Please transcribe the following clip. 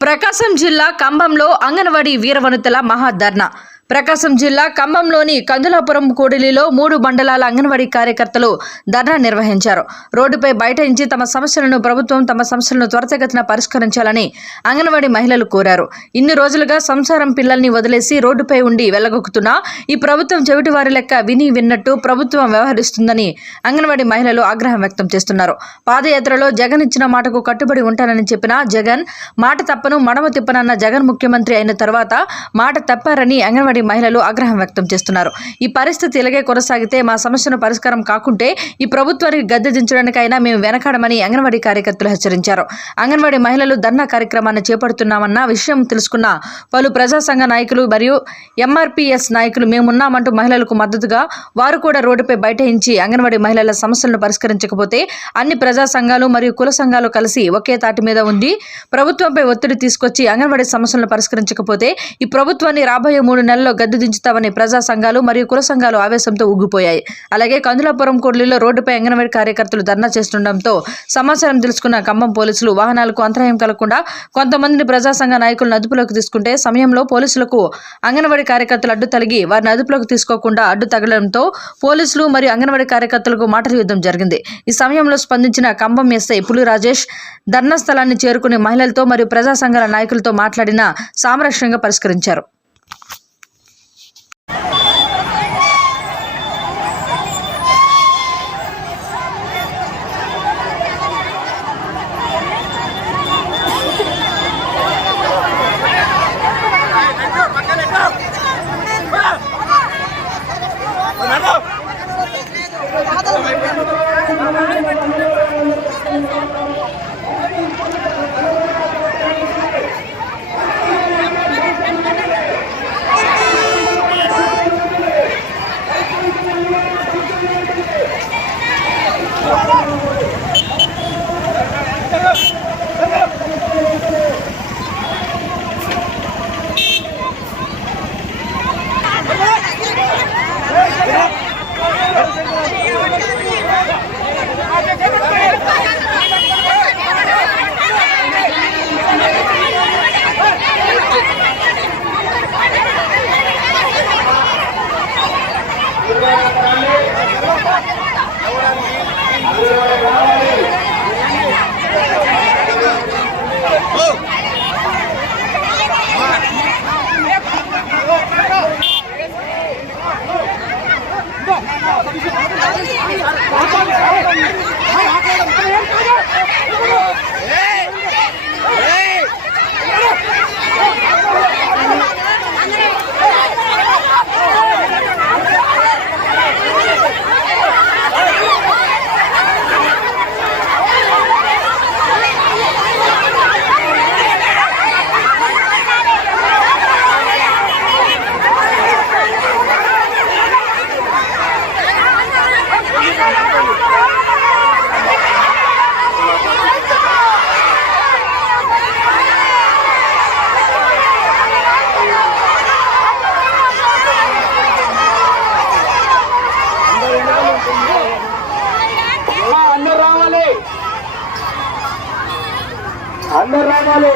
ప్రకాశం జిల్లా కంభంలో అంగన్వాడీ వీరవనితల మహాధర్నా ప్రకాశం జిల్లా ఖమ్మంలోని కందులాపురం కూడలిలో మూడు మండలాల అంగన్వాడీ కార్యకర్తలు ధర్నా నిర్వహించారు. రోడ్డుపై బైఠాయించి తమ సమస్యలను ప్రభుత్వం తమ సమస్యలను త్వరితగతిన పరిష్కరించాలని అంగన్వాడీ మహిళలు కోరారు. ఇన్ని రోజులుగా సంసారం పిల్లల్ని వదిలేసి రోడ్డుపై ఉండి వెళ్ళగొక్కుతున్నా ఈ ప్రభుత్వం చెవిటి వారి లెక్క విని విన్నట్టు ప్రభుత్వం వ్యవహరిస్తుందని అంగన్వాడీ మహిళలు ఆగ్రహం వ్యక్తం చేస్తున్నారు. పాదయాత్రలో జగన్ ఇచ్చిన మాటకు కట్టుబడి ఉంటానని చెప్పిన జగన్ మాట తప్పను మడమ తిప్పనన్న జగన్ ముఖ్యమంత్రి అయిన తర్వాత మాట తప్పారని అంగన్వాడీ మహిళలు ఆగ్రహం వ్యక్తం చేస్తున్నారు. ఈ పరిస్థితి ఇలాగే కొనసాగితే మా సమస్యను పరిష్కారం కాకుంటే ఈ ప్రభుత్వానికి గద్దె దించడానికైనా మేము వెనకాడమని అంగన్వాడీ కార్యకర్తలు హెచ్చరించారు. అంగన్వాడీ మహిళలు ధర్నా కార్యక్రమాన్ని చేపడుతున్నామన్న విషయం తెలుసుకున్న పలు ప్రజా సంఘ నాయకులు మరియు ఎంఆర్పీఎస్ నాయకులు మేమున్నామంటూ మహిళలకు మద్దతుగా వారు కూడా రోడ్డుపై బైఠాయించి అంగన్వాడీ మహిళల సమస్యలను పరిష్కరించకపోతే అన్ని ప్రజా సంఘాలు మరియు కుల సంఘాలు కలిసి ఒకే తాటి మీద ఉండి ప్రభుత్వంపై ఒత్తిడి తీసుకొచ్చి అంగన్వాడీ సమస్యలను పరిష్కరించకపోతే ఈ ప్రభుత్వాన్ని రాబోయే మూడు ఎన్నికల్లో గద్దె దించుతామని ప్రజా సంఘాలు మరియు కుల సంఘాలు ఆవేశంతో ఊగిపోయాయి. అలాగే కందులాపురం కోడ్లిలో రోడ్డుపై అంగన్వాడీ కార్యకర్తలు ధర్నా చేస్తుండటంతో సమాచారం తెలుసుకున్న ఖమ్మం పోలీసులు వాహనాలకు అంతరాయం కలగకుండా కొంతమందిని ప్రజా సంఘ నాయకులను అదుపులోకి తీసుకుంటే సమయంలో పోలీసులకు అంగన్వాడీ కార్యకర్తలు అడ్డు తలిగి వారిని అదుపులోకి తీసుకోకుండా అడ్డు తగలడంతో పోలీసులు మరియు అంగన్వాడీ కార్యకర్తలకు మాటల యుద్ధం జరిగింది. ఈ సమయంలో స్పందించిన కంబం ఎస్ఐ పులి రాజేష్ ధర్నా స్థలాన్ని చేరుకుని మహిళలతో మరియు ప్రజా సంఘాల నాయకులతో మాట్లాడిన సామరస్యంగా పరిష్కరించారు. Thank you. ఏ అందరు రావాలి.